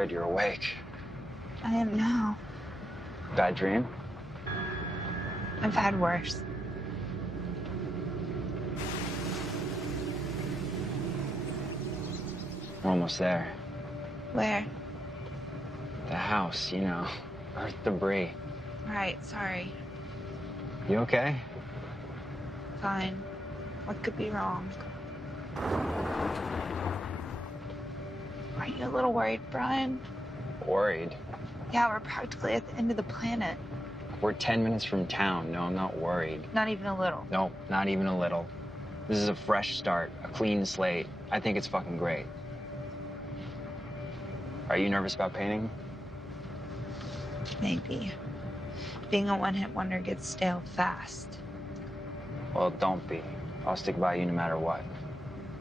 good you're awake. I am now. Bad dream? I've had worse. We're almost there. Where? The house, you know. Earth debris. Right, sorry. You okay? Fine. What could be wrong? Aren't you a little worried, Brian? Worried? Yeah, we're practically at the end of the planet. We're 10 minutes from town. No, I'm not worried. Not even a little. No, not even a little. This is a fresh start, a clean slate. I think it's fucking great. Are you nervous about painting? Maybe. Being a one-hit wonder gets stale fast. Well, don't be. I'll stick by you no matter what.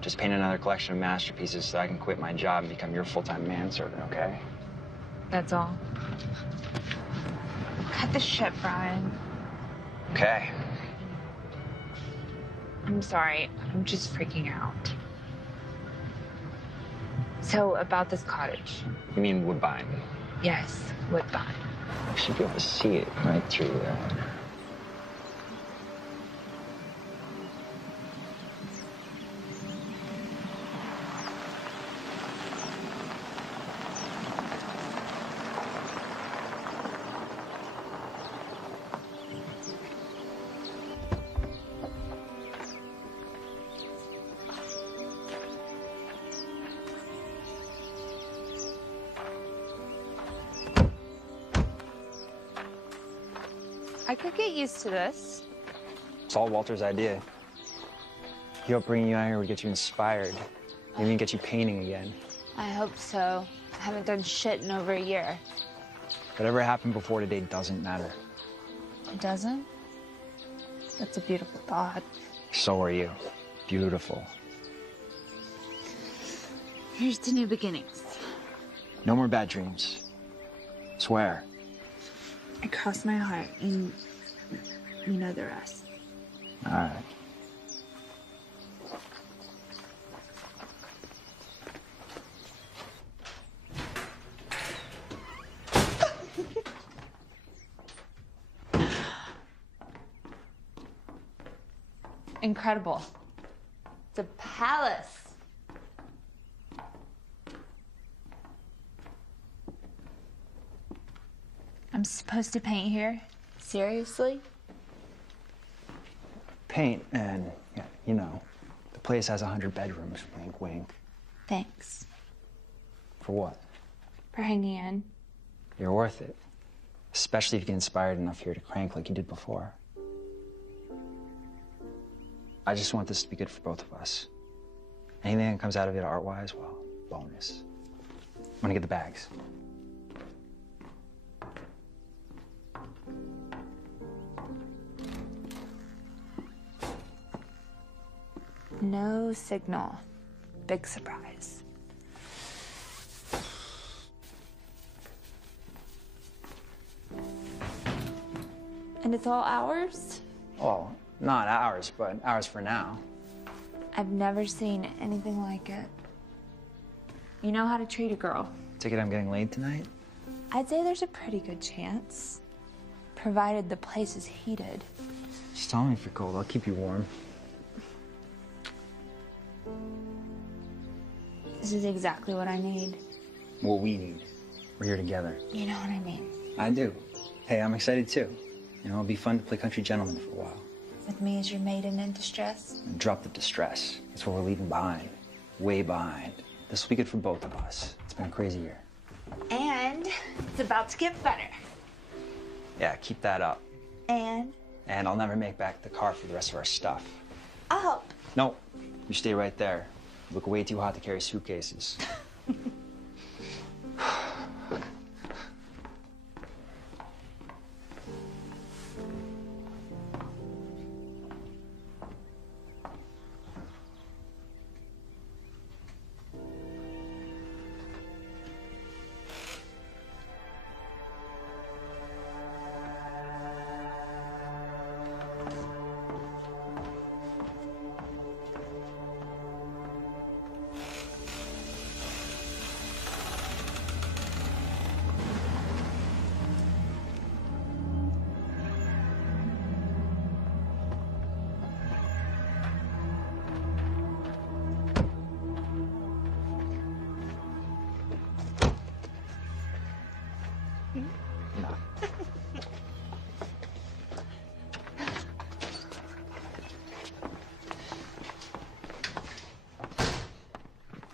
Just paint another collection of masterpieces so I can quit my job and become your full-time manservant, okay? That's all. Cut the shit, Brian. Okay. I'm sorry. I'm just freaking out. So, about this cottage. You mean Woodbine? Yes, Woodbine. I should be able to see it right through there. I could get used to this. It's all Walter's idea. He hoped bringing you out here would get you inspired. Maybe get you painting again. I hope so. I haven't done shit in over a year. Whatever happened before today doesn't matter. It doesn't? That's a beautiful thought. So are you. Beautiful. Here's to new beginnings. No more bad dreams. Swear. I crossed my heart, and you know the rest. All right. Incredible. It's a palace. I'm supposed to paint here? Seriously? Paint and, yeah, you know, the place has 100 bedrooms. Wink, wink. Thanks. For what? For hanging in. You're worth it. Especially if you get inspired enough here to crank like you did before. I just want this to be good for both of us. Anything that comes out of it art-wise, well, bonus. I'm gonna get the bags. No signal. Big surprise. And it's all ours? Well, not ours, but ours for now. I've never seen anything like it. You know how to treat a girl. Take it I'm getting laid tonight? I'd say there's a pretty good chance. Provided the place is heated. Just tell me if you're cold. I'll keep you warm. This is exactly what I need. What we need. We're here together. You know what I mean? I do. Hey, I'm excited too. You know, it'll be fun to play country gentleman for a while. With me as your maiden in distress? And drop the distress. That's what we're leaving behind. Way behind. This will be good for both of us. It's been a crazy year. And it's about to get better. Yeah, keep that up. And And I'll never make back the car for the rest of our stuff. I'll help. No, you stay right there. You look way too hot to carry suitcases.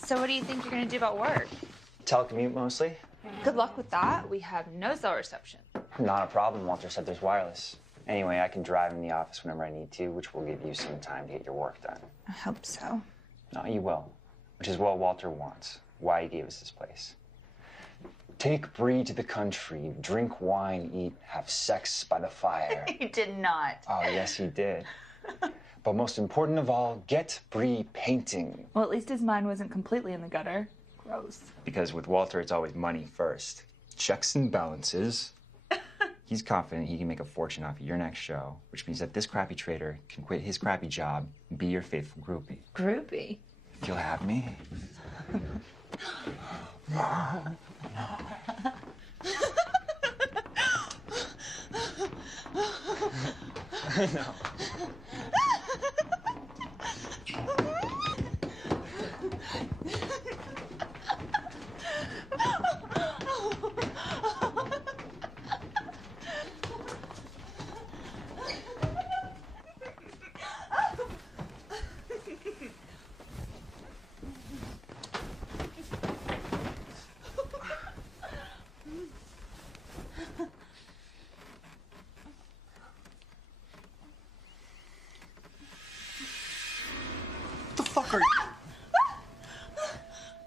So what do you think you're gonna do about work? Telecommute mostly. Good luck with that. We have no cell reception. Not a problem. Walter said there's wireless. Anyway, I can drive in the office whenever I need to, which will give you some time to get your work done. I hope so. No, you will. Which is what Walter wants. Why he gave us this place. Take Bree to the country, drink wine, eat, have sex by the fire. He did not. Oh, yes, he did. But most important of all, get Bree painting. Well, at least his mind wasn't completely in the gutter. Gross. Because with Walter, it's always money first. Checks and balances. He's confident he can make a fortune off of your next show, which means that this crappy trader can quit his crappy job and be your faithful groupie. Groupie? If you'll have me. No.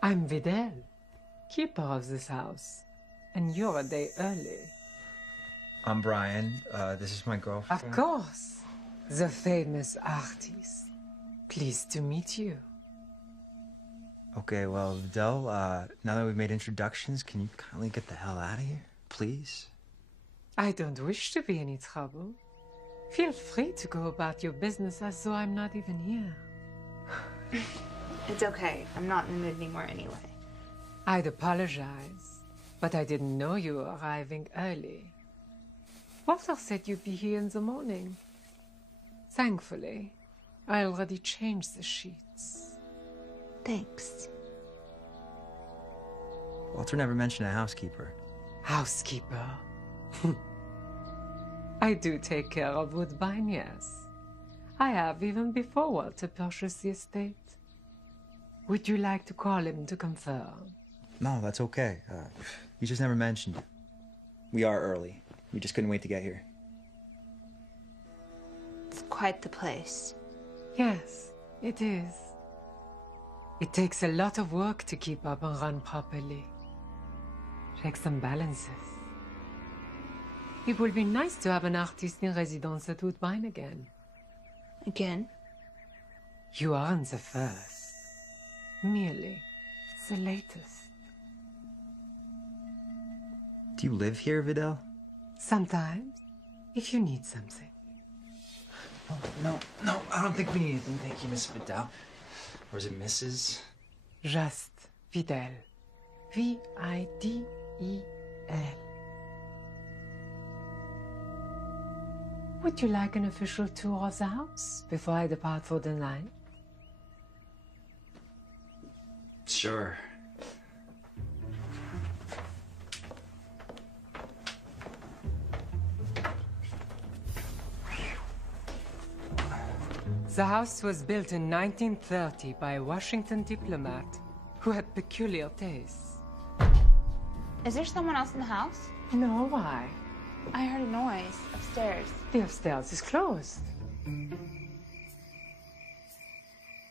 I'm Vidal, keeper of this house, and you're a day early. I'm Brian. This is my girlfriend. Of course, the famous artist. Pleased to meet you. Okay, well, Vidal, now that we've made introductions, can you kindly get the hell out of here, please? I don't wish to be any trouble. Feel free to go about your business as though I'm not even here. It's okay. I'm not in the mood anymore anyway. I'd apologize, but I didn't know you were arriving early. Walter said you'd be here in the morning. Thankfully, I already changed the sheets. Thanks. Walter never mentioned a housekeeper. Housekeeper. I do take care of Woodbine, yes. I have even before Walter purchased the estate. Would you like to call him to confirm? No, that's okay. You just never mentioned it. We are early. We just couldn't wait to get here. It's quite the place. Yes, it is. It takes a lot of work to keep up and run properly. Checks and balances. It will be nice to have an artist in residence at Woodbine again. Again? You aren't the first. Merely the latest. Do you live here, Vidal? Sometimes, if you need something. No, I don't think we need anything. Thank you, Miss Vidal. Or is it Mrs.? Just Vidal. V-I-D-E-L. Would you like an official tour of the house before I depart for the night? Sure. The house was built in 1930 by a Washington diplomat who had peculiar tastes. Is there someone else in the house? No, why? I heard a noise upstairs. The upstairs is closed.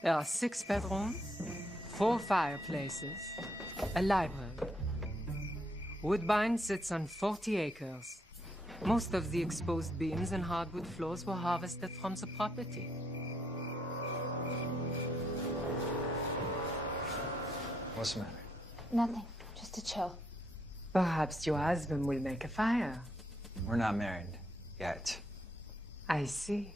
There are 6 bedrooms, 4 fireplaces, a library. Woodbine sits on 40 acres. Most of the exposed beams and hardwood floors were harvested from the property. What's the matter? Nothing. Just to chill. Perhaps your husband will make a fire. We're not married yet. I see.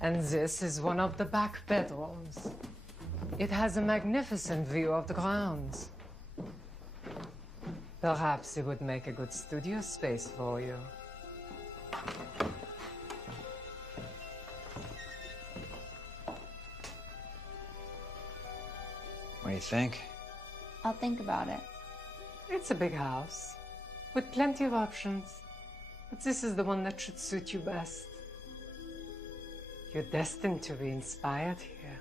And this is one of the back bedrooms. It has a magnificent view of the grounds. Perhaps it would make a good studio space for you. What do you think? I'll think about it. It's a big house with plenty of options. But this is the one that should suit you best. You're destined to be inspired here.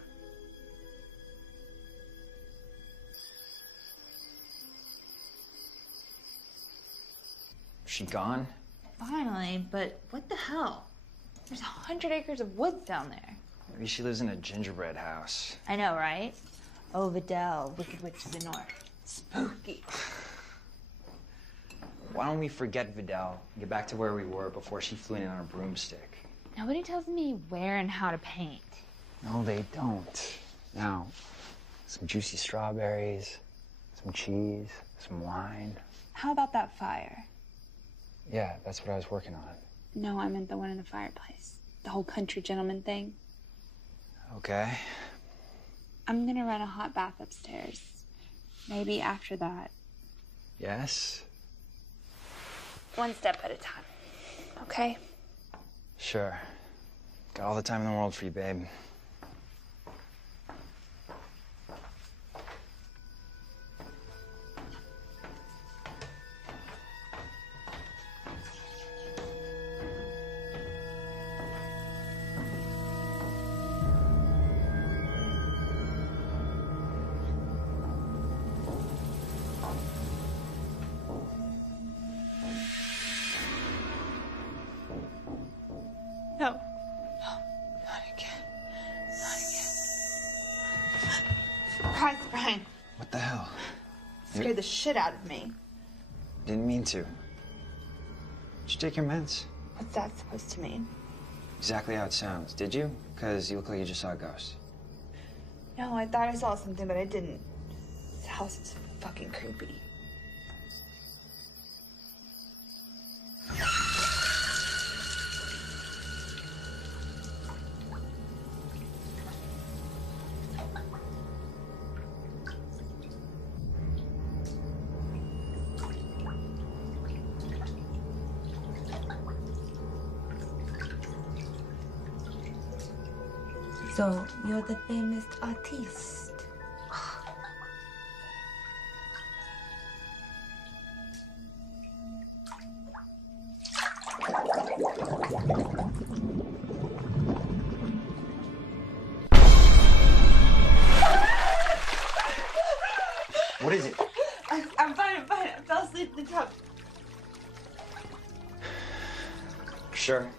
She gone? Finally, but what the hell? There's 100 acres of woods down there. Maybe she lives in a gingerbread house. I know, right? Oh, Vidal, Wicked Witch of the North. Spooky. Why don't we forget Vidal and get back to where we were before she flew in on a broomstick? Nobody tells me where and how to paint. No, they don't. Now, some juicy strawberries, some cheese, some wine. How about that fire? Yeah, that's what I was working on. No, I meant the one in the fireplace. The whole country gentleman thing. Okay. I'm gonna run a hot bath upstairs. Maybe after that. Yes? One step at a time. Okay? Sure. Got all the time in the world for you, babe. No. No. Not again. Not again. Christ, Brian. What the hell? Scared the shit out of me. Didn't mean to. Did you take your meds? What's that supposed to mean? Exactly how it sounds. Did you? Because you look like you just saw a ghost. No, I thought I saw something, but I didn't. This house is fucking creepy. So, you're the famous artiste. What is it? I'm fine, I'm fine. I fell asleep in the tub. Sure.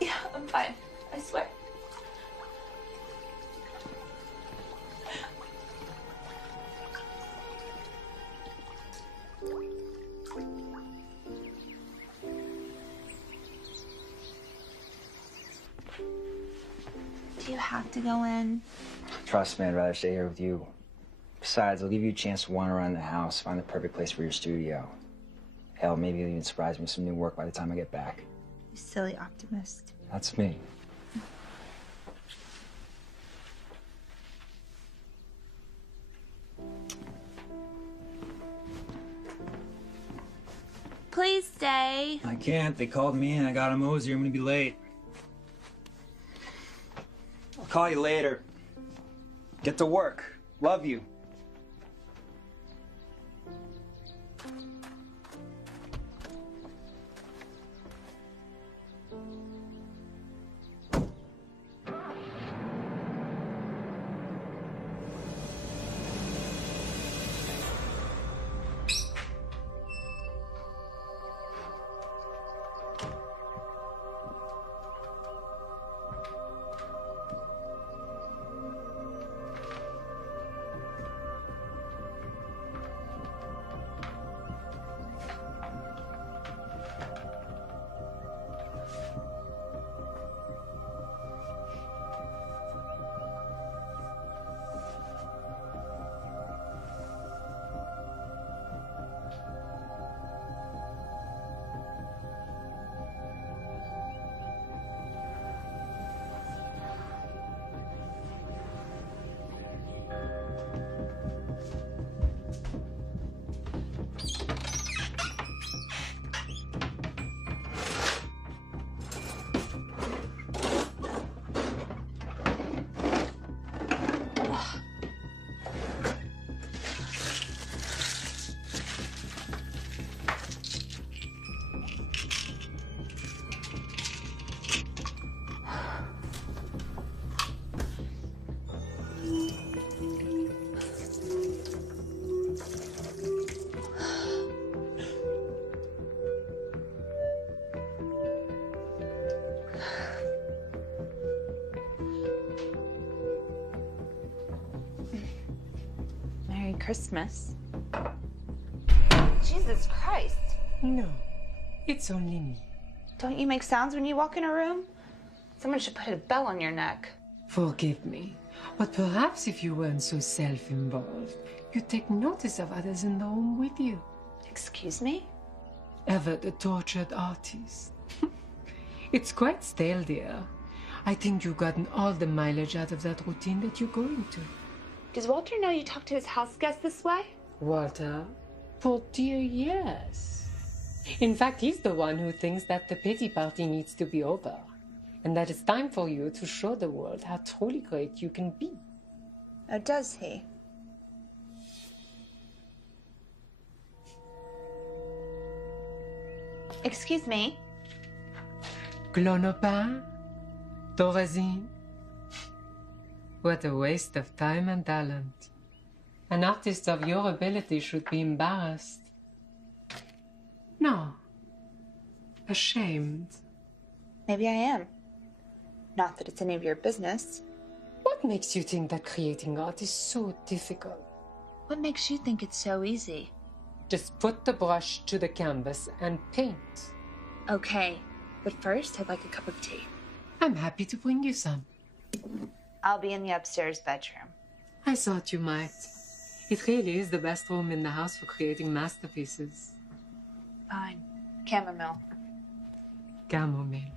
Yeah, I'm fine. I swear. Do you have to go in? Trust me, I'd rather stay here with you. Besides, I'll give you a chance to wander around the house, find the perfect place for your studio. Hell, maybe you'll even surprise me with some new work by the time I get back. You silly optimist. That's me. Please stay. I can't. They called me in. I got a mosey. I'm gonna be late. I'll call you later. Get to work. Love you. Christmas. Jesus Christ. No, it's only me. Don't you make sounds when you walk in a room? Someone should put a bell on your neck. Forgive me, but perhaps if you weren't so self-involved, you'd take notice of others in the room with you. Excuse me? Ever the tortured artist. It's quite stale, dear. I think you've gotten all the mileage out of that routine that you're going to. Does Walter know you talk to his house guests this way? Walter? Poor dear, yes. In fact, he's the one who thinks that the pity party needs to be over, and that it's time for you to show the world how truly great you can be. Oh, does he? Excuse me? Clonopin? Thorazine? What a waste of time and talent. An artist of your ability should be embarrassed. No. Ashamed. Maybe I am. Not that it's any of your business. What makes you think that creating art is so difficult? What makes you think it's so easy? Just put the brush to the canvas and paint. Okay, but first I'd like a cup of tea. I'm happy to bring you some. I'll be in the upstairs bedroom. I thought you might. It really is the best room in the house for creating masterpieces. Fine. Chamomile. Chamomile.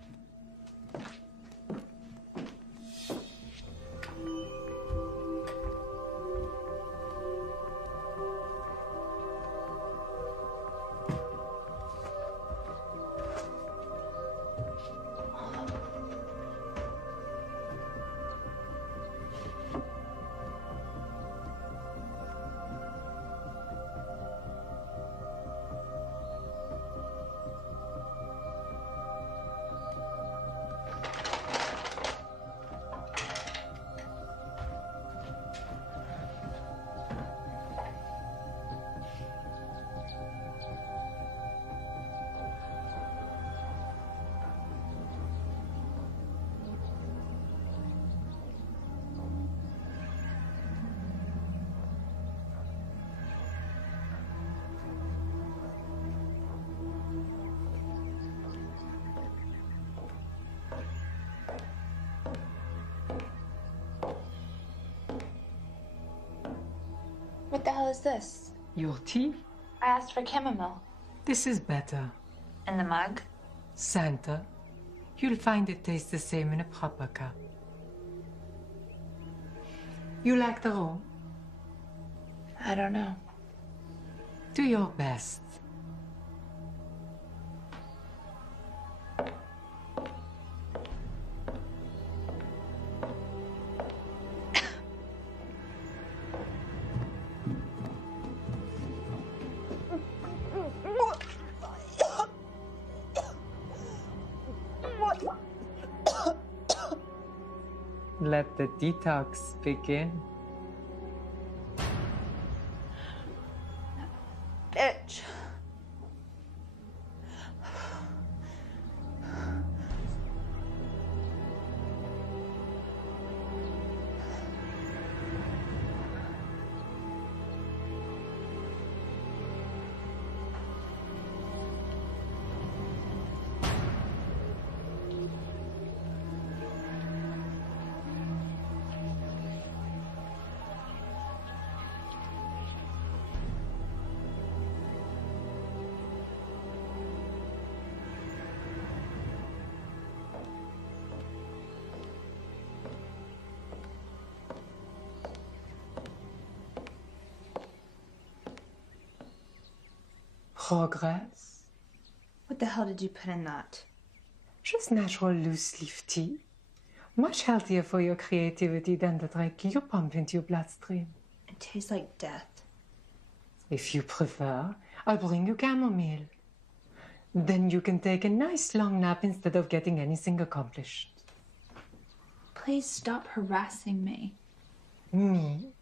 What the hell is this? Your tea? I asked for chamomile. This is better. In the mug? Santa, you'll find it tastes the same in a proper cup. You like the room? I don't know. Do your best. Let the detox begin. Bitch. Progress? What the hell did you put in that? Just natural loose leaf tea. Much healthier for your creativity than the drug you pump into your bloodstream. It tastes like death. If you prefer, I'll bring you chamomile. Then you can take a nice long nap instead of getting anything accomplished. Please stop harassing me. Me?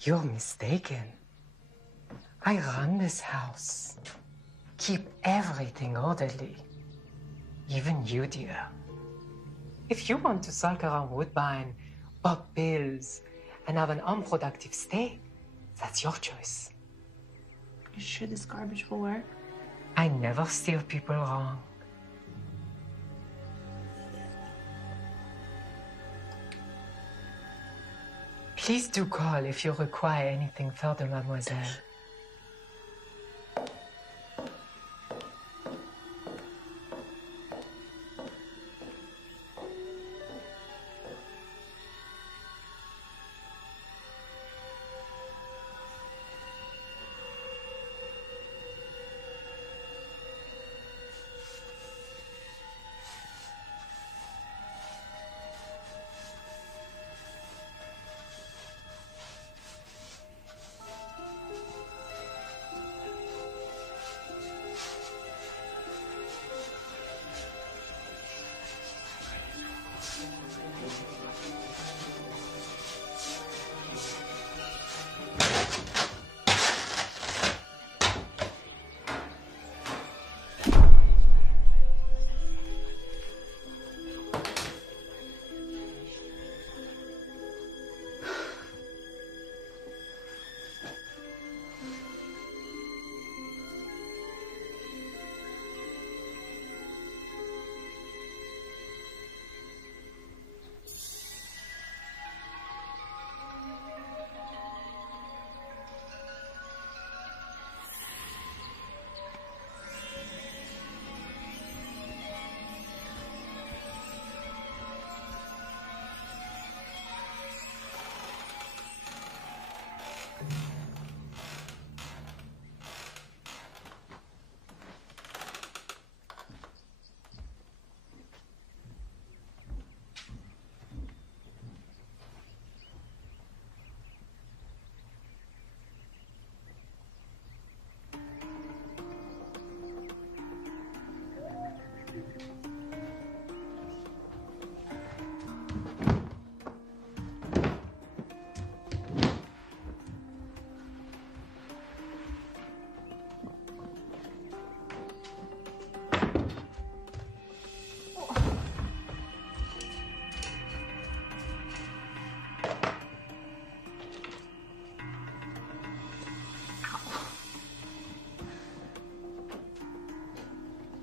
You're mistaken. I run this house. Keep everything orderly. Even you, dear. If you want to sulk around Woodbine, pop pills, and have an unproductive stay, That's your choice. You sure this garbage will work? I never steer people wrong. Please do call if you require anything further, mademoiselle.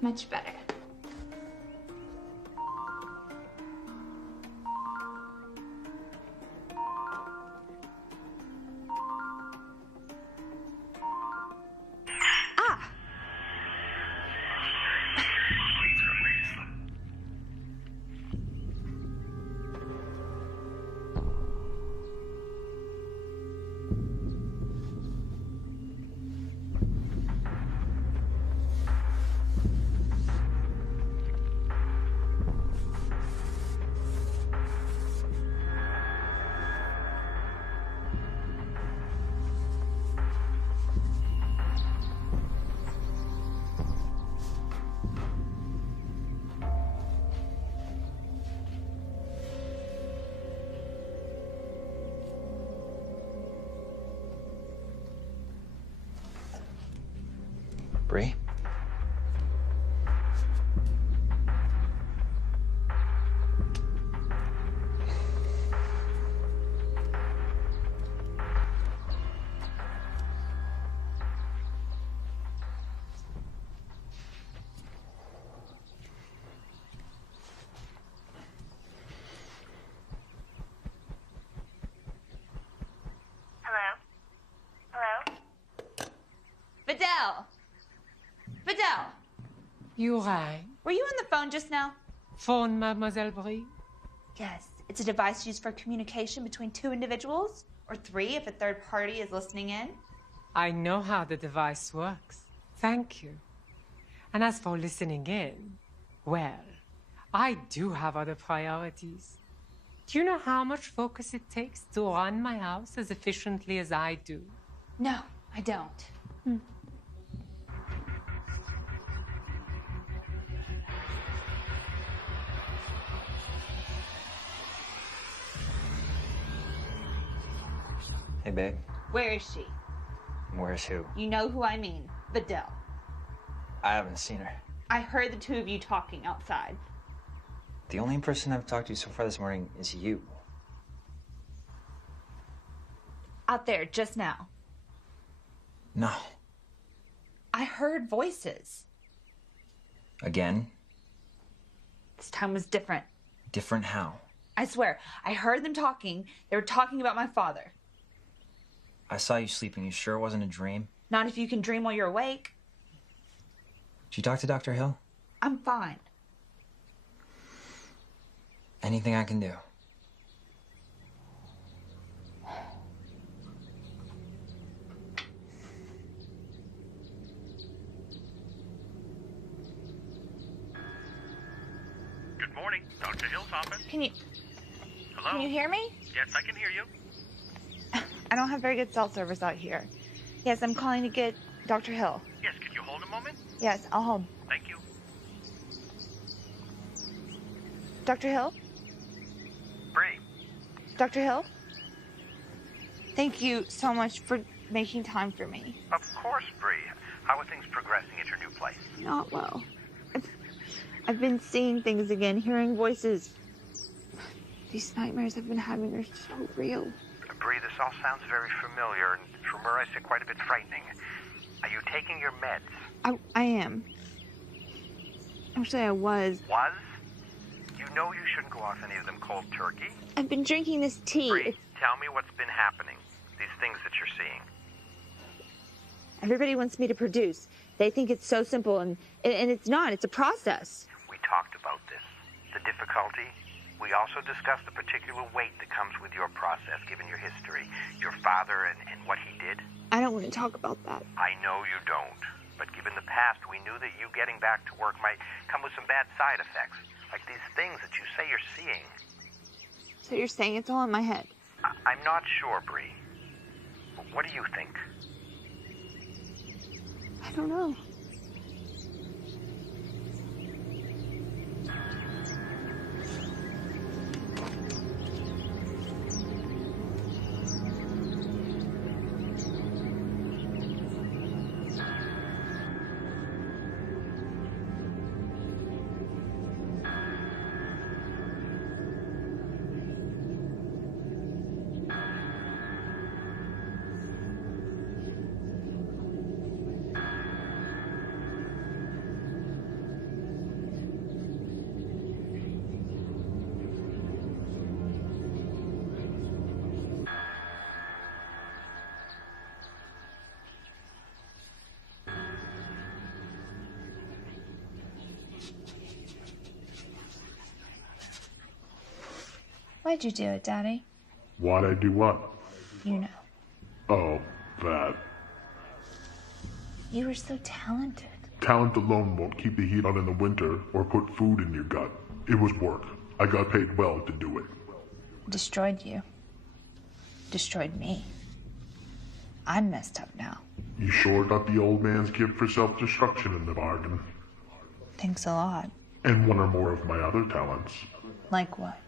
Much better. Bree? Vidal! Vidal! You rang. Were you on the phone just now? Phone, Mademoiselle Bree? Yes. It's a device used for communication between two individuals, or three if a third party is listening in. I know how the device works. Thank you. And as for listening in, well, I do have other priorities. Do you know how much focus it takes to run my house as efficiently as I do? No, I don't. Hey, babe. Where is she? Where's who? You know who I mean. Vidal. I haven't seen her. I heard the two of you talking outside. The only person I've talked to so far this morning is you. Out there, just now. No. I heard voices. Again? This time was different. Different how? I swear, I heard them talking. They were talking about my father. I saw you sleeping. You sure it wasn't a dream? Not if you can dream while you're awake. Did you talk to Dr. Hill? I'm fine. Anything I can do? Good morning, Dr. Hill's office. Can you Hello? hear me? Yes, I can hear you. I don't have very good cell service out here. Yes, I'm calling to get Dr. Hill. Yes, can you hold a moment? Yes, I'll hold. Thank you. Dr. Hill? Bree, Dr. Hill? Thank you so much for making time for me. of course, Bree. How are things progressing at your new place? Not well. I've been seeing things again, hearing voices. These nightmares I've been having are so real. Bree, this all sounds very familiar, and from where I sit, quite a bit frightening. Are you taking your meds? I am. Actually, I was. Was? You know you shouldn't go off any of them cold turkey. I've been drinking this tea. Bree, tell me what's been happening. These things that you're seeing. Everybody wants me to produce. They think it's so simple, and it's not. It's a process. We talked about this. The difficulty. We also discussed the particular weight that comes with your process, given your history, your father, and what he did. I don't want to talk about that. I know you don't. But given the past, we knew that you getting back to work might come with some bad side effects. Like these things that you say you're seeing. So you're saying it's all in my head? I'm not sure, Bree. What do you think? I don't know. Why'd you do it, Daddy? Why'd I do what? You know. Oh, that. You were so talented. Talent alone won't keep the heat on in the winter or put food in your gut. It was work. I got paid well to do it. Destroyed you. Destroyed me. I'm messed up now. You sure got the old man's gift for self-destruction in the bargain. Thanks a lot. And one or more of my other talents. Like what?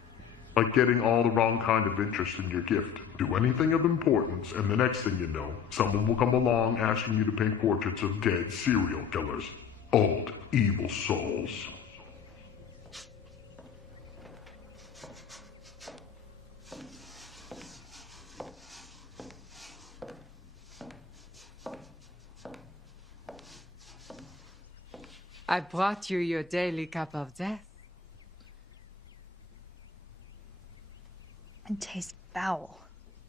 Like getting all the wrong kind of interest in your gift. Do anything of importance, and the next thing you know, someone will come along asking you to paint portraits of dead serial killers. Old, evil souls. I brought you your daily cup of death. It tastes foul.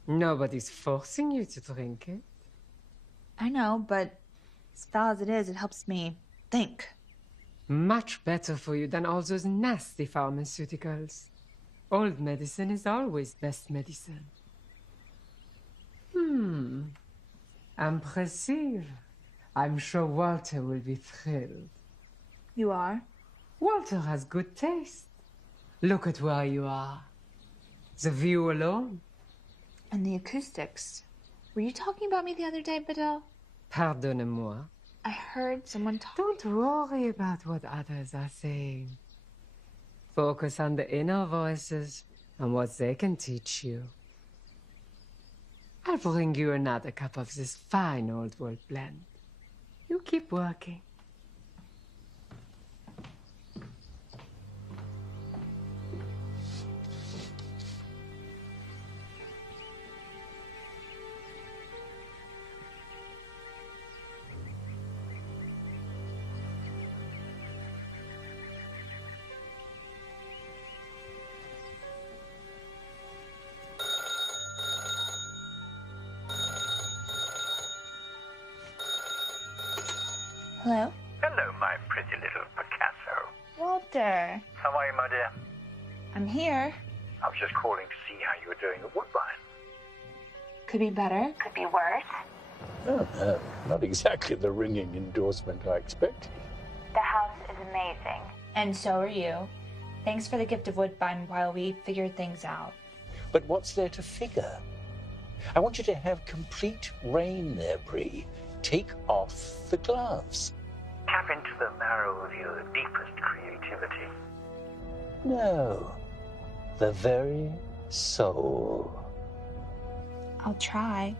Nobody's forcing you to drink it. I know, but as foul as it is, it helps me think. Much better for you than all those nasty pharmaceuticals. Old medicine is always best medicine. Impressive. I'm sure Walter will be thrilled. You are? Walter has good taste. Look at where you are. The view alone. And the acoustics. Were you talking about me the other day, Bedell? Pardonnez-moi. I heard someone talk. Don't worry about what others are saying. Focus on the inner voices and what they can teach you. I'll bring you another cup of this fine old world blend. You keep working. Hello? Hello, my pretty little Picasso. Walter, How are you, my dear? I'm here. I was just calling to see how you were doing at Woodbine. Could be better. Could be worse. Oh, no, not exactly the ringing endorsement I expected. The house is amazing. And so are you. Thanks for the gift of Woodbine while we figure things out. But what's there to figure? I want you to have complete reign there, Bree. Take off the gloves. Tap into the marrow of your deepest creativity. No, the very soul. I'll try.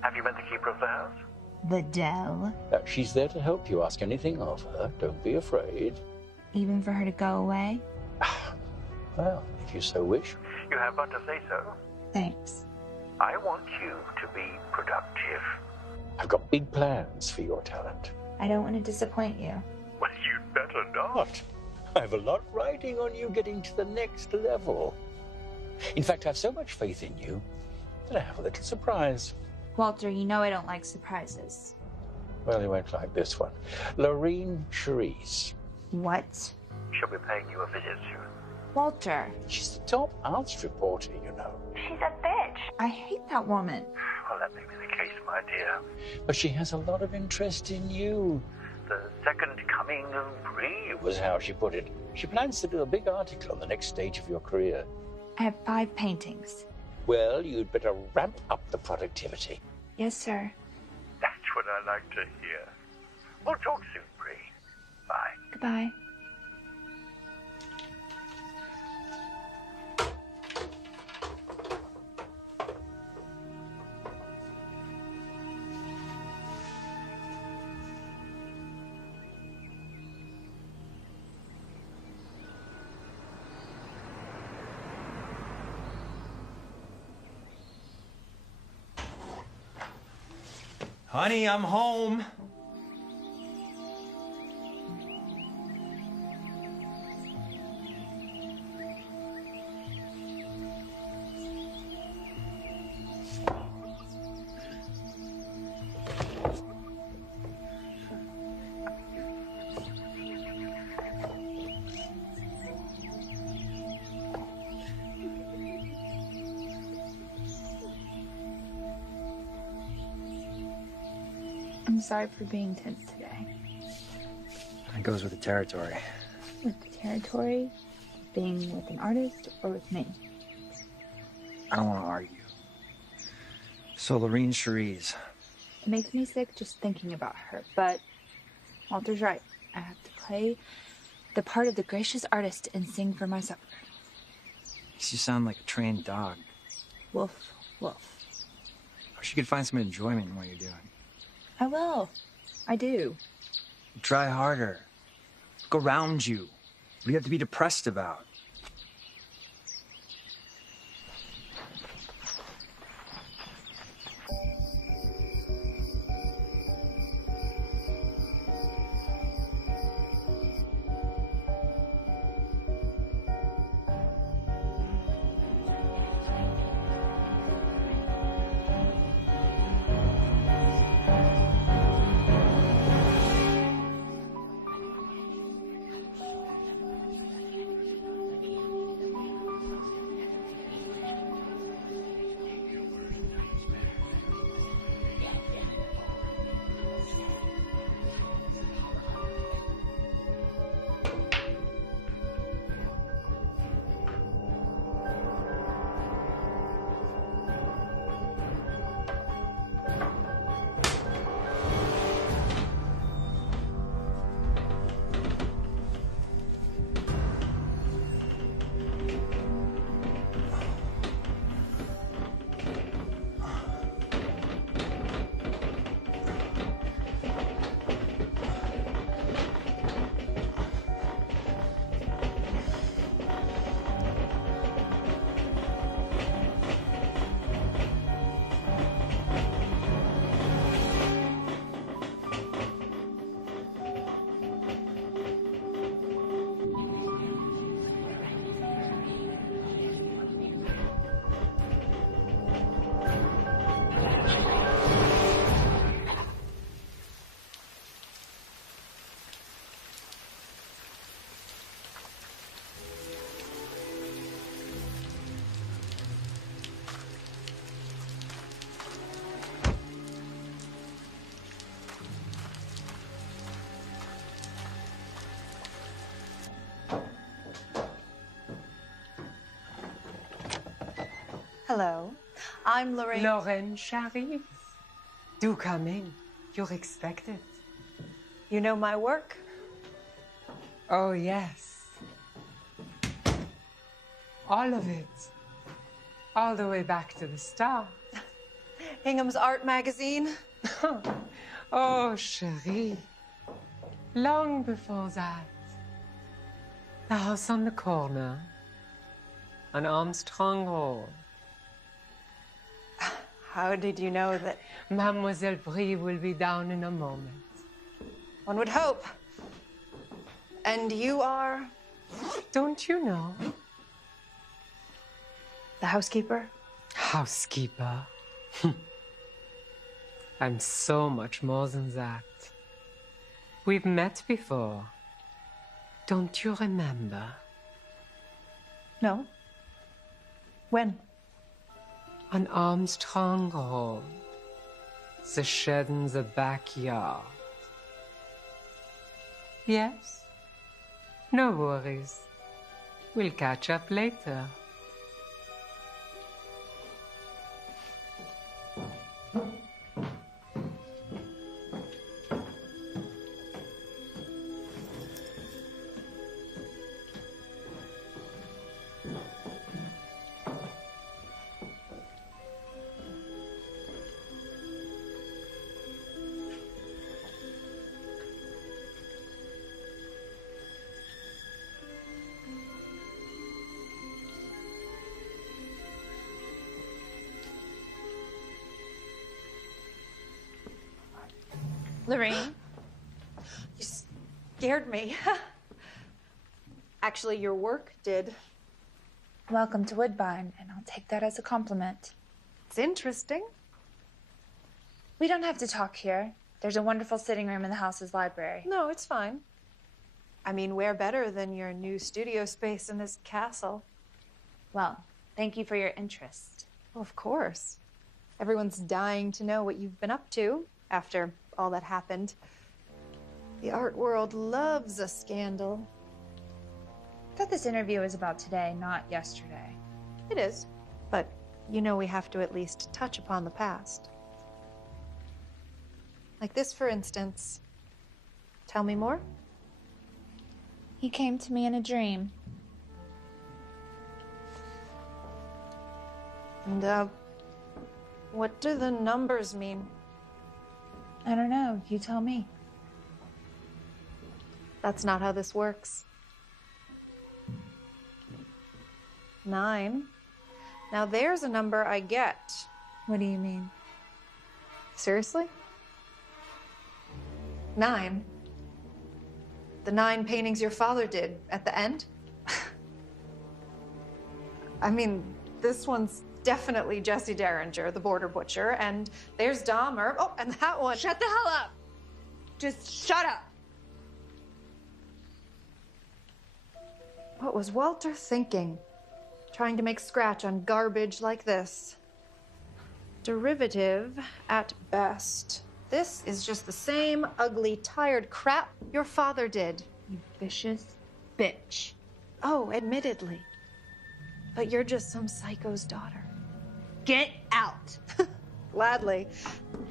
Have you met the keeper of the house? The Dell. She's there to help you. Ask anything of her. Don't be afraid. Even for her to go away? Well, if you so wish. You have but to say so. Thanks. I want you to be productive. I've got big plans for your talent. I don't want to disappoint you. Well, you'd better not. I have a lot riding on you getting to the next level. In fact, I have so much faith in you that I have a little surprise. Walter, you know I don't like surprises. Well, you won't like this one. Lorene Cherise. What? She'll be paying you a visit soon. Walter. She's the top arts reporter, you know. She's a bitch. I hate that woman. Well, that may be the case, my dear. But she has a lot of interest in you. The second coming of Bree Was how she put it. She plans to do a big article on the next stage of your career. I have 5 paintings. Well, you'd better ramp up the productivity. Yes, sir. That's what I like to hear. We'll talk soon, Bree. Bye. Goodbye. Honey, I'm home. I'm sorry for being tense today. It goes with the territory. With the territory, being with an artist, or with me? I don't want to argue. So, Lorene Cherise. It makes me sick just thinking about her, but Walter's right. I have to play the part of the gracious artist and sing for my supper. Makes you sound like a trained dog. Woof, woof. I wish you could find some enjoyment in what you're doing. I will. I do. Try harder. Look around you. What do you have to be depressed about? Hello. I'm Lorraine. Lorraine Sharif. Do come in. You're expected. You know my work? Oh, yes. All of it. All the way back to the start. Ingham's Art Magazine. Oh, chérie. Long before that. The house on the corner. On Armstrong Road. How did you know that? Mademoiselle Brie will be down in a moment. One would hope. And you are? Don't you know? The housekeeper? Housekeeper? I'm so much more than that. We've met before. Don't you remember? No. When? On Armstrong Road. The shed in the backyard. Yes? No worries. We'll catch up later. Lorraine? You scared me. Actually, your work did. Welcome to Woodbine, and I'll take that as a compliment. It's interesting. We don't have to talk here. There's a wonderful sitting room in the house's library. No, it's fine. I mean, where better than your new studio space in this castle? Well, thank you for your interest. Well, of course. Everyone's dying to know what you've been up to after all that happened. The art world loves a scandal. I thought this interview was about today, not yesterday. It is, but you know we have to at least touch upon the past. Like this, for instance. Tell me more? He came to me in a dream. And, what do the numbers mean? I don't know. You tell me. That's not how this works. 9. Now there's a number I get. What do you mean? Seriously? 9. The 9 paintings your father did at the end? I mean, this one's definitely Jesse Derringer, the border butcher, and there's Dahmer. Oh, and that one. Shut the hell up! Just shut up! What was Walter thinking? Trying to make scratch on garbage like this. Derivative at best. This is just the same ugly, tired crap your father did. You vicious bitch. Oh, admittedly. But you're just some psycho's daughter. Get out! Gladly.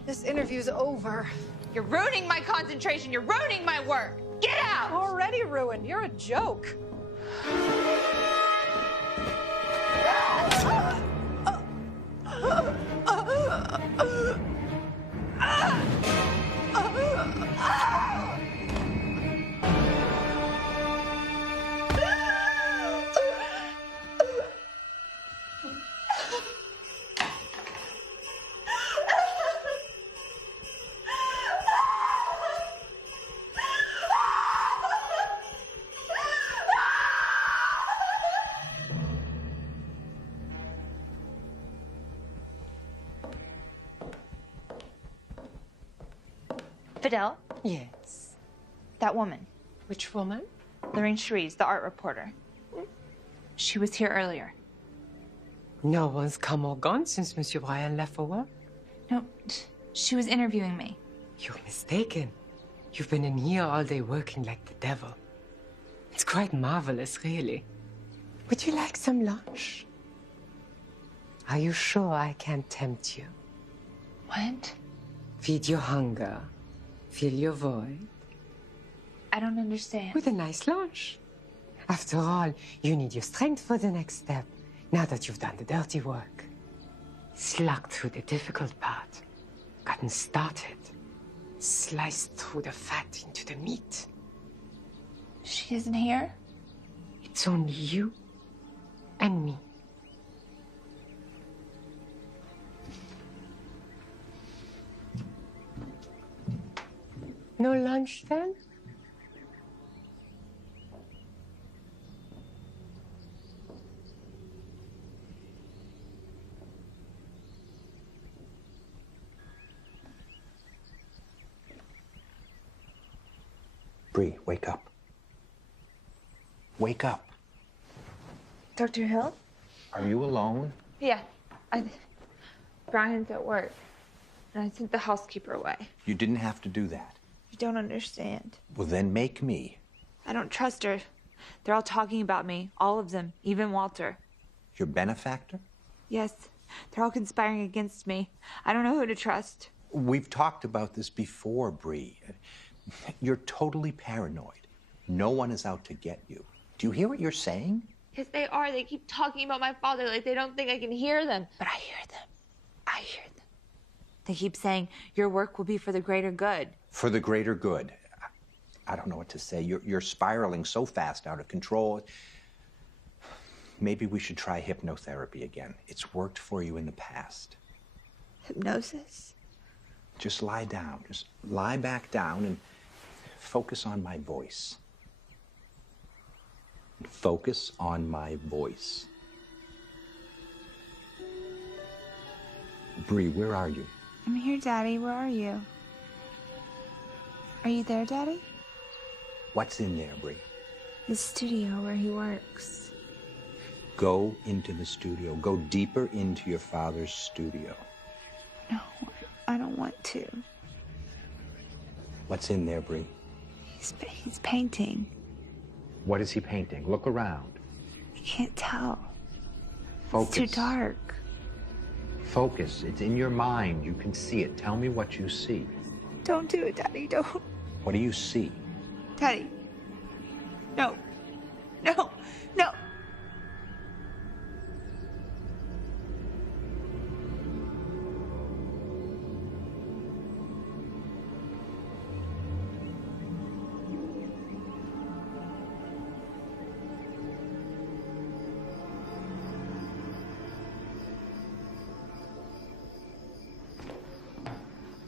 This interview's over. You're ruining my concentration. You're ruining my work. Get out! Already ruined. You're a joke. Fidel, Yes. that woman, Which woman? Lorraine Cherise, the art reporter. She was here earlier. No one's come or gone since Monsieur Brian left for work. No, she was interviewing me. You're mistaken. You've been in here all day working like the devil. It's quite marvelous, really. Would you like some lunch? Are you sure I can't tempt you? What? Feed your hunger, fill your void. I don't understand. With a nice lunch. After all, you need your strength for the next step, now that you've done the dirty work. Slug through the difficult part. Gotten started. Sliced through the fat into the meat. She isn't here? It's only you and me. No lunch then? Bree, wake up. Wake up. Dr. Hill? Are you alone? Yeah. Brian's at work. And I sent the housekeeper away. You didn't have to do that. You don't understand. Well, then make me. I don't trust her. They're all talking about me. All of them. Even Walter. Your benefactor? Yes. They're all conspiring against me. I don't know who to trust. We've talked about this before, Bree. You're totally paranoid. No one is out to get you. Do you hear what you're saying? Yes, they are. They keep talking about my father like they don't think I can hear them. But I hear them. I hear them. They keep saying, your work will be for the greater good. For the greater good. I don't know what to say. You're spiraling so fast out of control. Maybe we should try hypnotherapy again. It's worked for you in the past. Hypnosis? Just lie down. Just lie back down and focus on my voice. Focus on my voice. Bree, where are you? I'm here, Daddy. Where are you? Are you there, Daddy? What's in there, Bree? The studio where he works. Go into the studio. Go deeper into your father's studio. No, I don't want to. What's in there, Bree? He's painting. What is he painting? Look around. I can't tell. Focus. It's too dark. Focus. It's in your mind. You can see it. Tell me what you see. Don't do it, Daddy. Don't. What do you see? Daddy. No. No. No.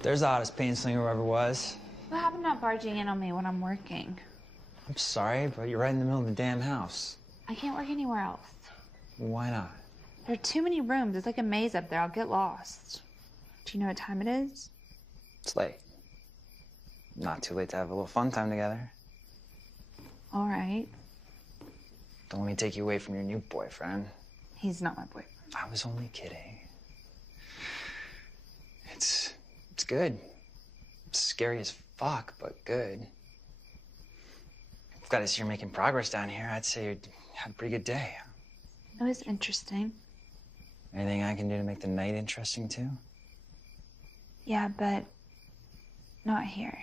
There's the hottest paint slinger who ever was. What happened not barging in on me when I'm working? I'm sorry, but you're right in the middle of the damn house. I can't work anywhere else. Why not? There are too many rooms. It's like a maze up there. I'll get lost. Do you know what time it is? It's late. Not too late to have a little fun time together. All right. Don't let me take you away from your new boyfriend. He's not my boyfriend. I was only kidding. It's good. It's scary as fuck, but good. Glad to see you're making progress down here. I'd say you had a pretty good day. It was interesting. Anything I can do to make the night interesting, too? Yeah, but not here.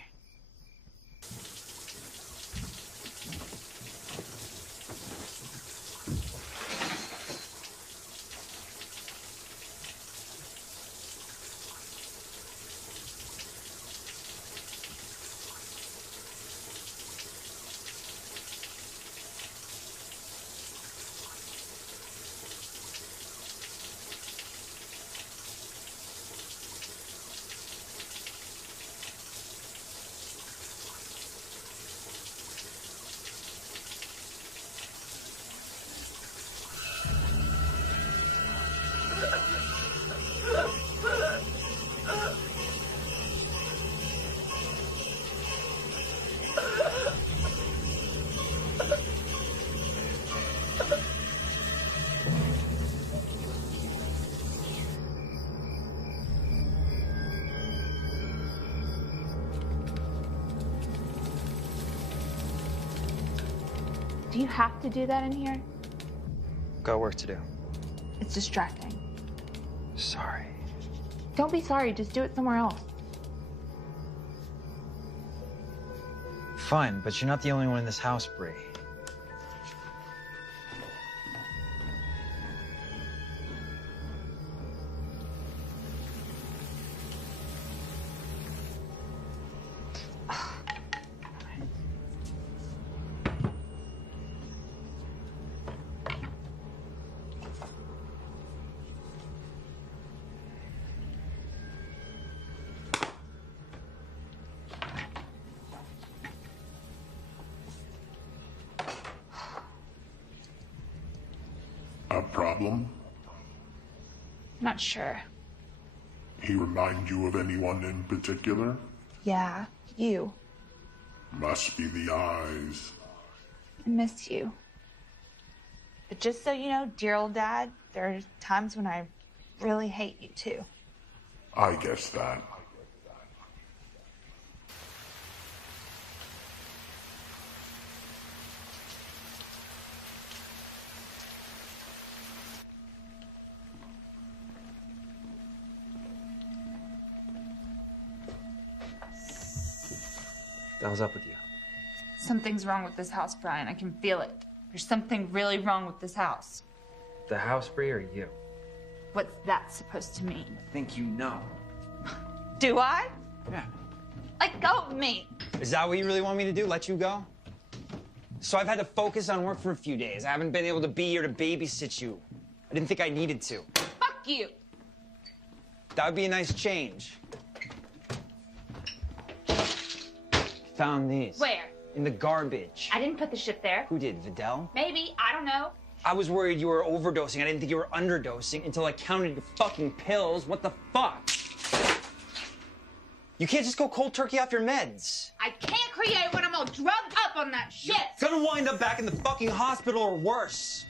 Do you have to do that in here? Got work to do. It's distracting. Don't be sorry, just do it somewhere else. Fine, but you're not the only one in this house, Bree. A problem? Not sure. He remind you of anyone in particular? Yeah, you. Must be the eyes. I miss you. But just so you know, dear old Dad, there are times when I really hate you too. I guess that. What the hell's up with you? Something's wrong with this house, Brian. I can feel it. There's something really wrong with this house. The house, Bree, or you? What's that supposed to mean? I think you know. Do I? Yeah. Let go of me. Is that what you really want me to do? Let you go? So I've had to focus on work for a few days. I haven't been able to be here to babysit you. I didn't think I needed to. Fuck you. That would be a nice change. Found these. Where? In the garbage. I didn't put the shit there. Who did, Vidal? Maybe. I don't know. I was worried you were overdosing. I didn't think you were underdosing until I counted your fucking pills. What the fuck? You can't just go cold turkey off your meds. I can't create when I'm all drugged up on that shit. It's gonna wind up back in the fucking hospital or worse.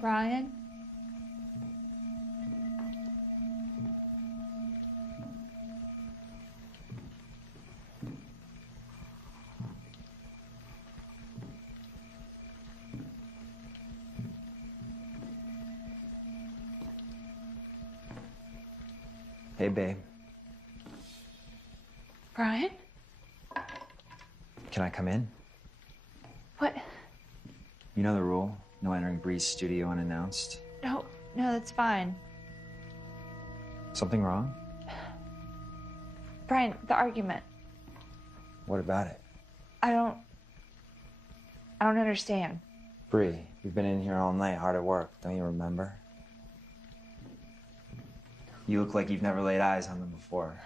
Brian? Hey, babe. Brian? Can I come in? What? You know the rule. No entering Bree's studio unannounced. No, that's fine. Something wrong? Brian, the argument. What about it? I don't understand. Bree, you've been in here all night, hard at work. Don't you remember? You look like you've never laid eyes on them before.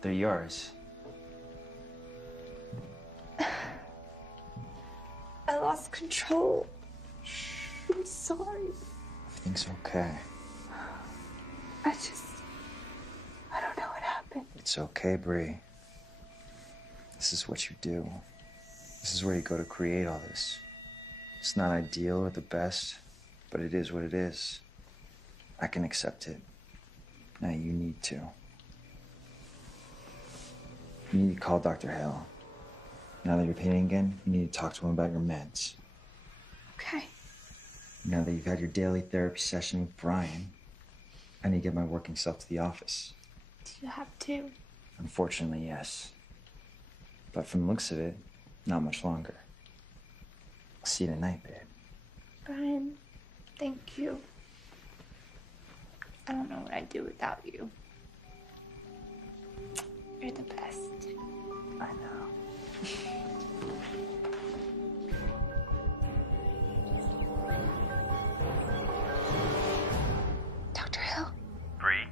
They're yours. I lost control. I'm sorry. Everything's okay. I don't know what happened. It's okay, Bree. This is what you do. This is where you go to create all this. It's not ideal or the best, but it is what it is. I can accept it. Now you need to. You need to call Dr. Hale. Now that you're painting again, you need to talk to him about your meds. Okay. Now that you've had your daily therapy session with Brian, I need to get my working self to the office. Do you have to? Unfortunately, yes. But from the looks of it, not much longer. I'll see you tonight, babe. Brian, thank you. I don't know what I'd do without you. You're the best. I know. Dr. Hill? Bree,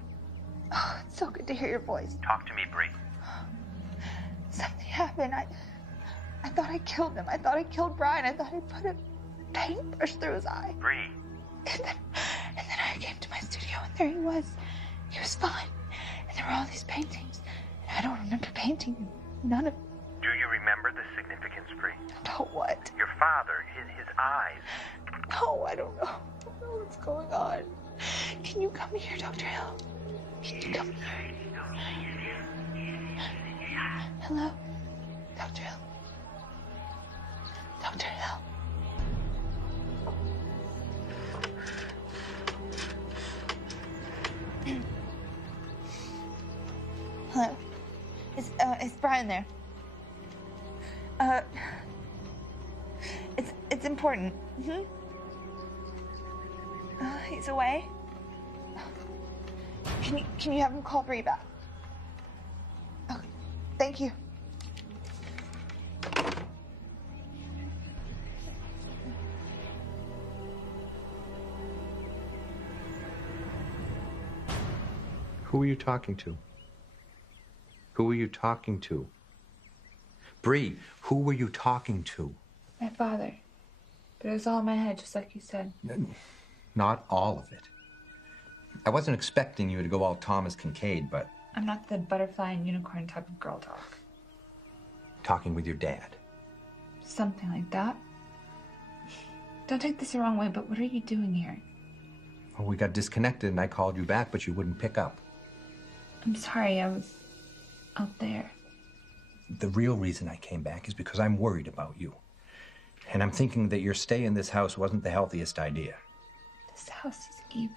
Oh, it's so good to hear your voice. talk to me, Bree. Something happened. I thought I killed him. I thought I killed Brian. I thought I put a paintbrush through his eye. Bree, And then I I came to my studio and there he was. He was fine. And there were all these paintings. And I don't remember painting none of. Do you remember the significance, Bree? About what? Your father, his eyes. No, I don't know. I don't know what's going on. Can you come here, Dr. Hill? Can you come here? Hello? Dr. Hill? Dr. Hill? Hello? Is Brian there? It's important. He's away. Can you have him call Bree back? Okay, thank you. Who are you talking to? Who are you talking to? Bree, who were you talking to? My father. But it was all in my head, just like you said. Not all of it. I wasn't expecting you to go all Thomas Kincaid, but... I'm not the butterfly and unicorn type of girl talk. Talking with your dad. Something like that. Don't take this the wrong way, but what are you doing here? Well, we got disconnected and I called you back, but you wouldn't pick up. I'm sorry, I was out there. The real reason I came back is because I'm worried about you. And I'm thinking that your stay in this house wasn't the healthiest idea. This house is evil.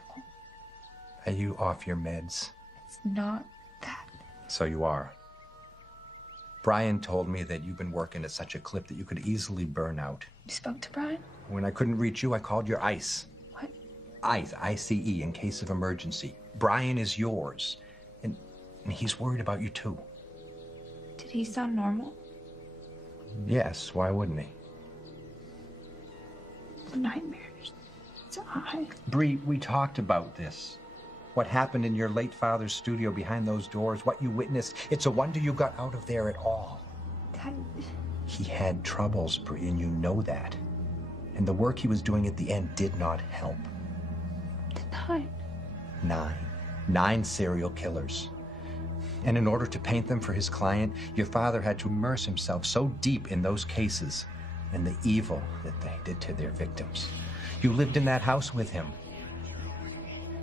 Are you off your meds? It's not that. So you are. Brian told me that you've been working at such a clip that you could easily burn out. You spoke to Brian? When I couldn't reach you, I called your ICE. What? ICE, I-C-E, in case of emergency. Brian is yours. And he's worried about you too. Did he sound normal? Yes, why wouldn't he? Nightmares. It's I. Bree, we talked about this. What happened in your late father's studio behind those doors, what you witnessed. It's a wonder you got out of there at all. Dad. He had troubles, Bree, and you know that. And the work he was doing at the end did not help. Nine. 9 serial killers. And in order to paint them for his client, your father had to immerse himself so deep in those cases and the evil that they did to their victims. You lived in that house with him.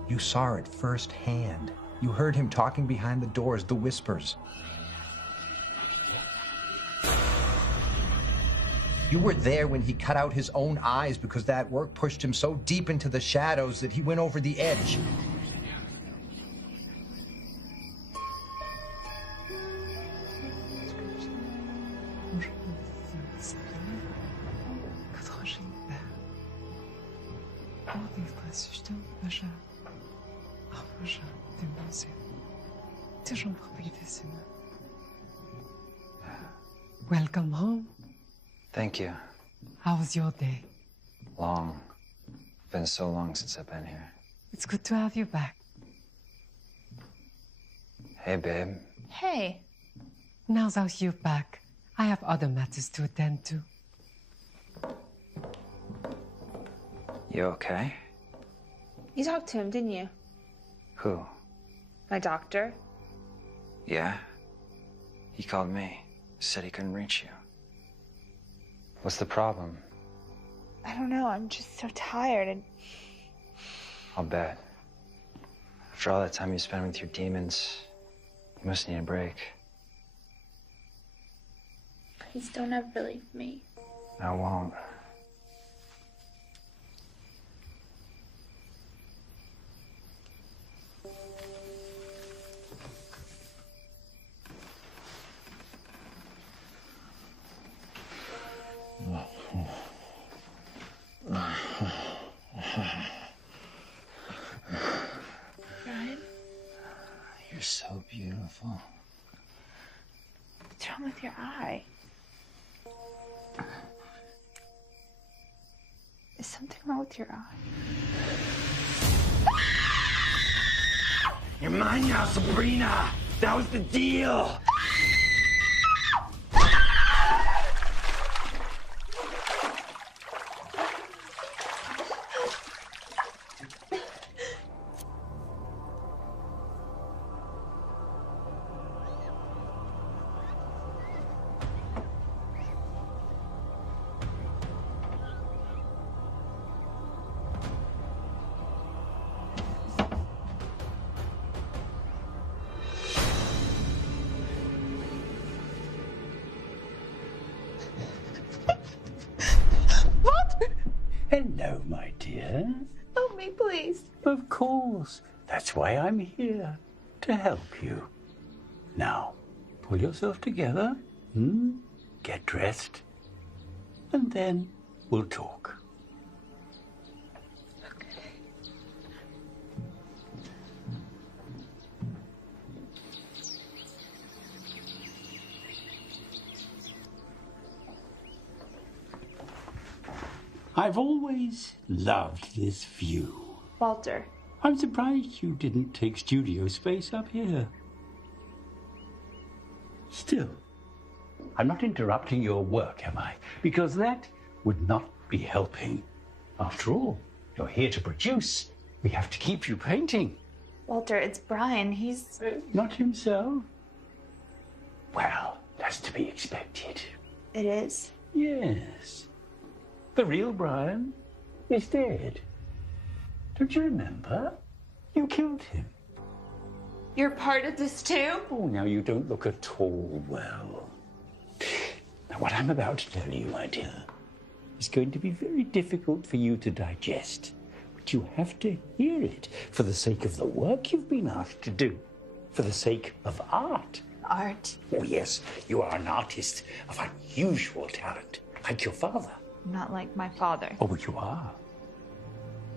You saw it firsthand. You heard him talking behind the doors, the whispers. You were there when he cut out his own eyes because that work pushed him so deep into the shadows that he went over the edge. Welcome home. Thank you. How was your day? Long. Been so long since I've been here. It's good to have you back. Hey, babe. Hey. Now that you're back, I have other matters to attend to. You okay? You talked to him, didn't you? Who? My doctor? Yeah. He called me. Said he couldn't reach you. What's the problem? I don't know. I'm just so tired and... I'll bet. After all that time you spent with your demons, you must need a break. Please don't ever leave me. I won't. Brian? You're so beautiful. What's wrong with your eye? Is something wrong with your eye? You're mine now, Sabrina! That was the deal! Hello, my dear. Help me, please. Of course. That's why I'm here, to help you. Now, pull yourself together, get dressed, and then we'll talk. I've always loved this view. Walter. I'm surprised you didn't take studio space up here. Still, I'm not interrupting your work, am I? Because that would not be helping. After all, you're here to produce. We have to keep you painting. Walter, it's Brian. He's... Not himself? Well, that's to be expected. It is? Yes. The real Brian is dead. Don't you remember? You killed him. You're part of this too? Oh, now you don't look at all well. Now, what I'm about to tell you, my dear, is going to be very difficult for you to digest. But you have to hear it for the sake of the work you've been asked to do, for the sake of art. Art? Oh, yes, you are an artist of unusual talent, like your father. Not like my father. Oh, but you are.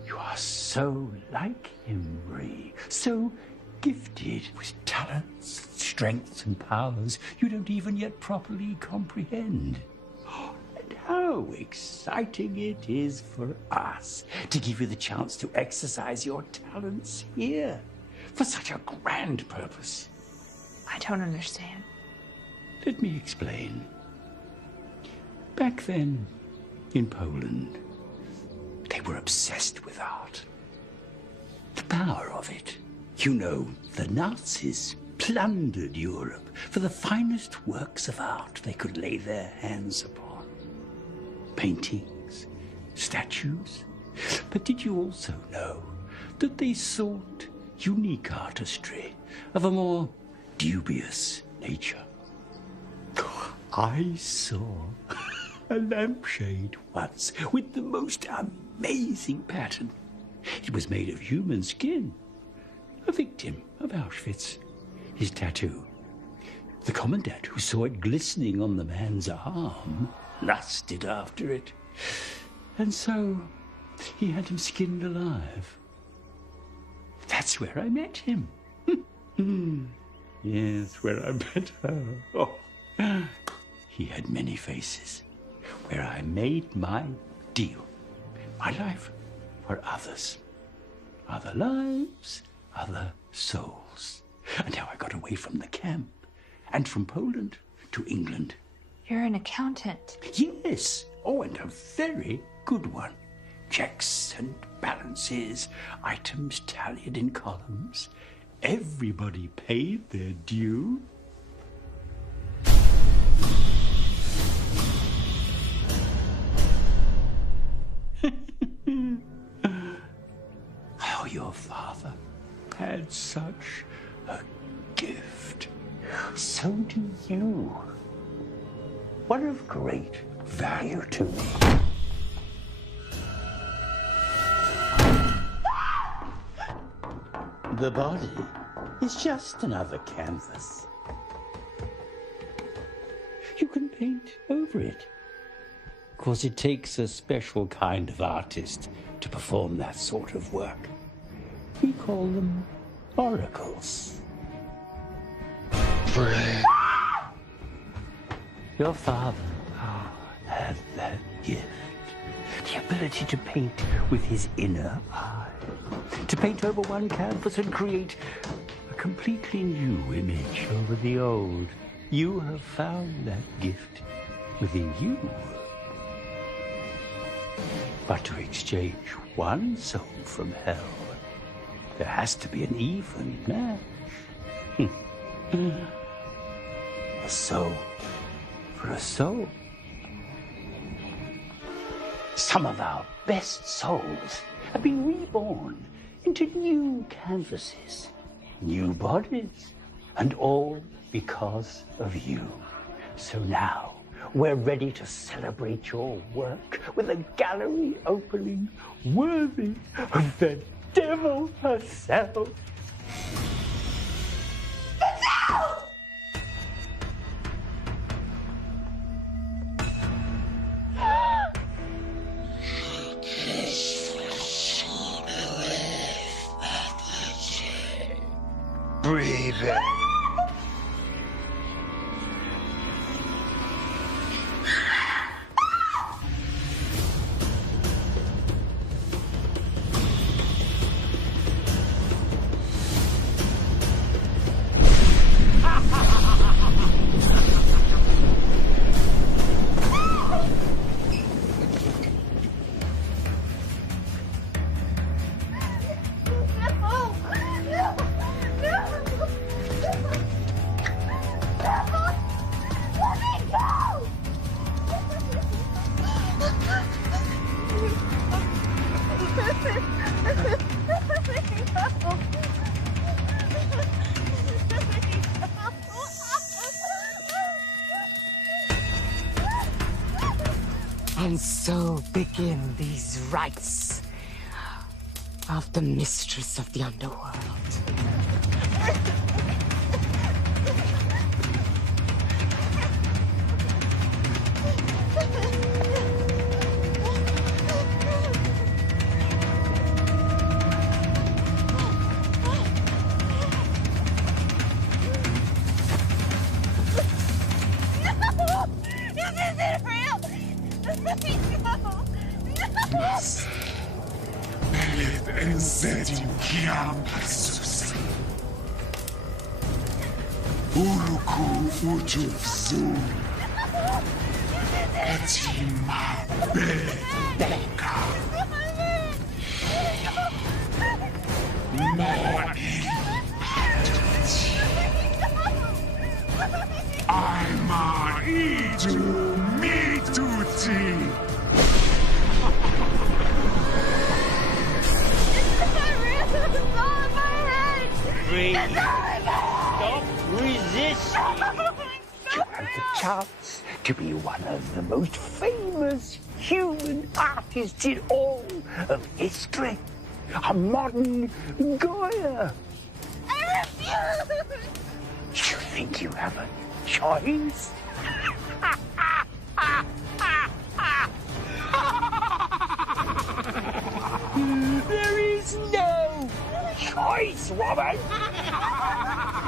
You are so like him, Marie. So gifted with talents, strengths, and powers you don't even yet properly comprehend. And how exciting it is for us to give you the chance to exercise your talents here for such a grand purpose. I don't understand. Let me explain. Back then, in Poland, they were obsessed with art. The power of it. You know, the Nazis plundered Europe for the finest works of art they could lay their hands upon. Paintings, statues. But did you also know that they sought unique artistry of a more dubious nature? I saw a lampshade once with the most amazing pattern. It was made of human skin. A victim of Auschwitz. His tattoo. The commandant who saw it glistening on the man's arm lusted after it. And so he had him skinned alive. That's where I met him. Yes, where I met her. Oh. He had many faces. Where I made my deal. My life for others. Other lives, other souls. And how I got away from the camp. And from Poland to England. You're an accountant. Yes. Oh, and a very good one. Checks and balances, items tallied in columns. Everybody paid their due. Oh, your father had such a gift. So do you. One of great value to me. The body is just another canvas. You can paint over it. Of course, it takes a special kind of artist to perform that sort of work. We call them oracles. Your father had that gift. The ability to paint with his inner eye. To paint over one canvas and create a completely new image over the old. You have found that gift within you. But to exchange one soul from hell, there has to be an even match. A soul for a soul. Some of our best souls have been reborn into new canvases, new bodies, and all because of you. So now, we're ready to celebrate your work with a gallery opening worthy of the devil herself. Breathe in. And so begin these rites of the mistress of the underworld. To be one of the most famous human artists in all of history. A modern Goya. I refuse! You think you have a choice? There is no choice, woman.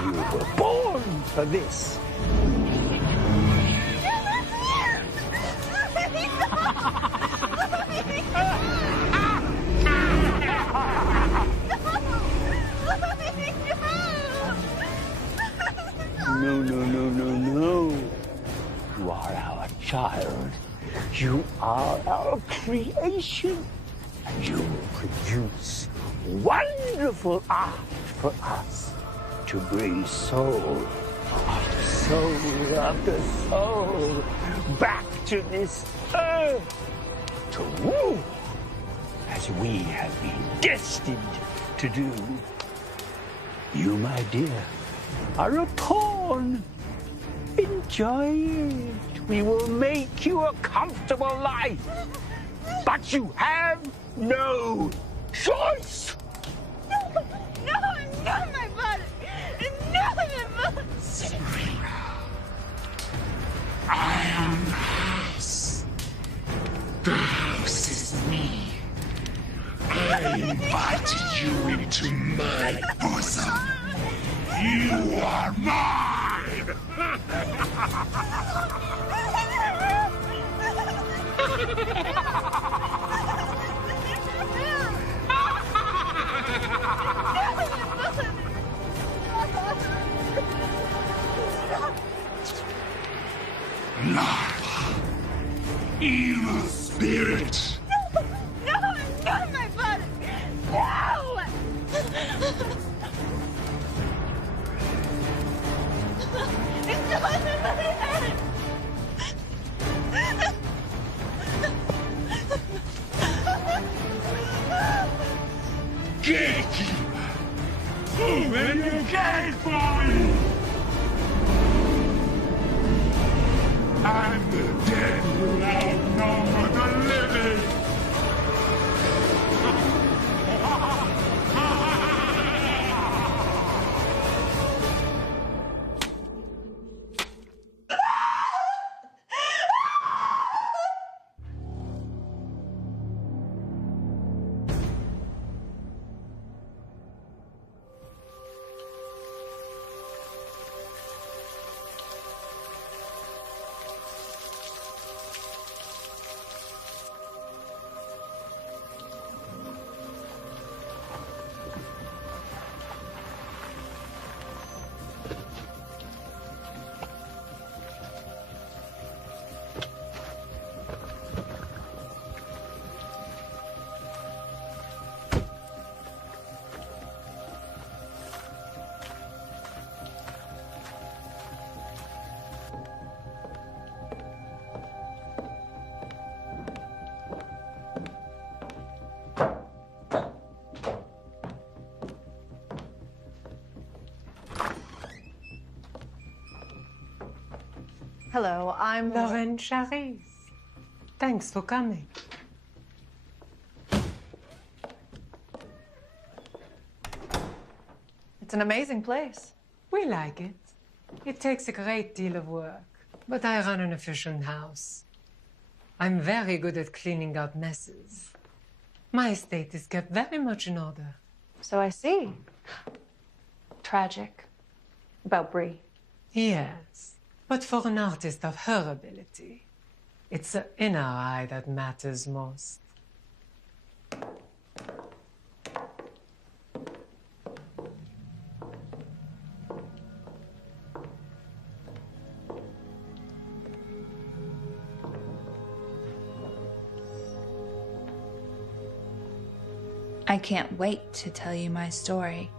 You were born for this. No. You are our child. You are our creation. And you produce wonderful art for us to bring soul after soul after soul back to this earth to rule as we have been destined to do. You, my dear, are a pawn. Enjoy it. We will make you a comfortable life. But you have no choice. No, my father. No, my father. Sabrina, I am the house. The house is me. I invited you into my bosom. You are mine! Larva, evil spirit. No, my father. No! It's on my head. Gatekeeper, open the gate for me. I'm the Hello, I'm Lauren Charis. Thanks for coming. It's an amazing place. We like it. It takes a great deal of work, but I run an efficient house. I'm very good at cleaning up messes. My estate is kept very much in order. So I see. Tragic. About Bree. Yes, but for an artist of her ability, it's the inner eye that matters most. I can't wait to tell you my story.